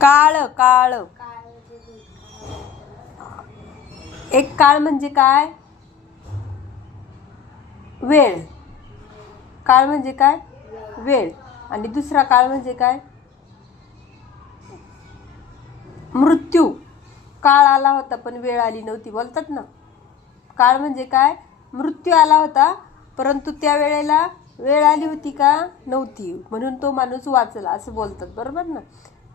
काळ काळ. एक काळ म्हणजे काय? वेळ. काळ म्हणजे काय? वेळ. आणि दुसरा काळ म्हणजे काय? मृत्यू. काळ आला होता पण वेळ आली नव्हती बोलतात ना. काळ म्हणजे काय? मृत्यू आला होता परंतु त्या वेळेला वेळ आली होती का? नव्हती, म्हणून तो माणूस वाचला असं बोलतात, बरोबर ना.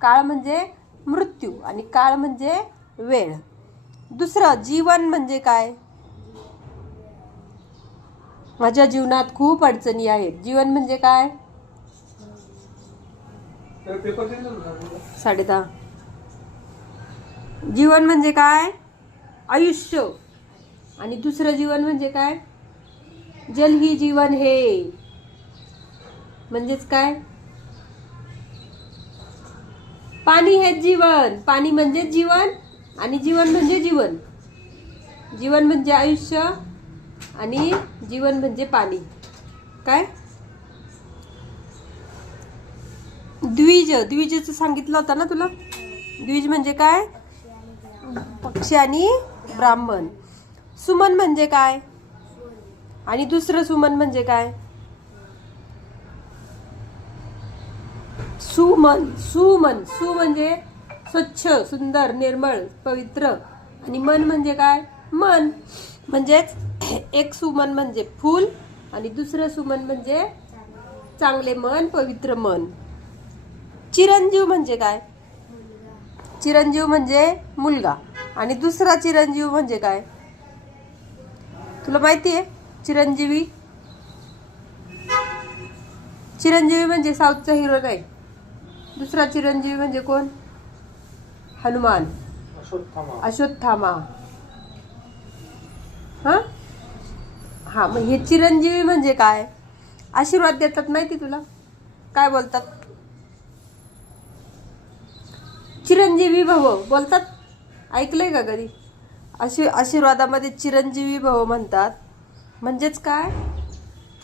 काळ म्हणजे मृत्यू आणि काळ म्हणजे वेळ. दुसरं जीवन म्हणजे काय? माझ्या जीवनात खूप अडचणी आहेत. जीवन म्हणजे काय? 10:30. जीवन म्हणजे काय? आयुष्य. आणि दुसरं जीवन म्हणजे काय? जल ही जीवन हे. म्हणजेच काय? पाणी हेच जीवन. पाणी म्हणजे जीवन आणि जीवन म्हणजे जीवन. जीवन म्हणजे आयुष्य आणि जीवन म्हणजे पाणी. काय? द्विज. द्विजचं सांगितलं होतं ना तुला. द्विज म्हणजे काय? पक्षी आणि ब्राह्मण. सुमन म्हणजे काय? आणि दुसरं सुमन म्हणजे काय? सुमन. सुमन. सु म्हणजे स्वच्छ, सुंदर, निर्मळ, पवित्र. आणि मन म्हणजे काय? मन. म्हणजेच एक सुमन म्हणजे फूल आणि दुसरं सुमन म्हणजे चांगले मन, पवित्र मन. चिरंजीव म्हणजे काय? चिरंजीव म्हणजे मुलगा. आणि दुसरा चिरंजीव म्हणजे काय? तुला माहिती आहे चिरंजीवी? चिरंजीवी म्हणजे साऊथचा हिरो नाही. दुसरा चिरंजीवी म्हणजे कोण? हनुमान. अश्वत्थामा. हा मग हे चिरंजीवी म्हणजे काय? आशीर्वाद देतात, माहिती तुला? काय बोलतात? चिरंजीवी भव बोलतात. ऐकलंय का कधी? आशीर्वादामध्ये चिरंजीवी भव म्हणतात. म्हणजेच काय?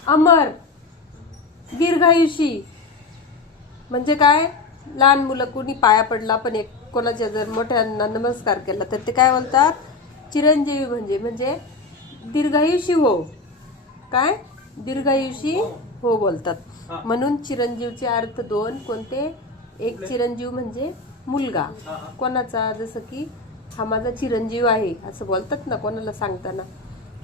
अमर, दीर्घायुषी. म्हणजे काय? लहान मुलं कोणी पाया पडला पण एक कोणाच्या जर मोठ्यांना नमस्कार केला तर ते काय बोलतात? चिरंजीवी म्हणजे दीर्घायुषी हो. काय? दीर्घायुषी हो बोलतात. म्हणून चिरंजीवचे अर्थ दोन. कोणते? एक चिरंजीव म्हणजे मुलगा. कोणाचा? जसं की हा माझा चिरंजीव आहे असं बोलतात ना कोणाला सांगताना,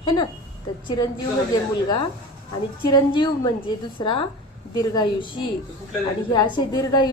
है ना. तर चिरंजीव म्हणजे मुलगा आणि चिरंजीव म्हणजे दुसरा दीर्घायुषी. आणि हे असे दीर्घायु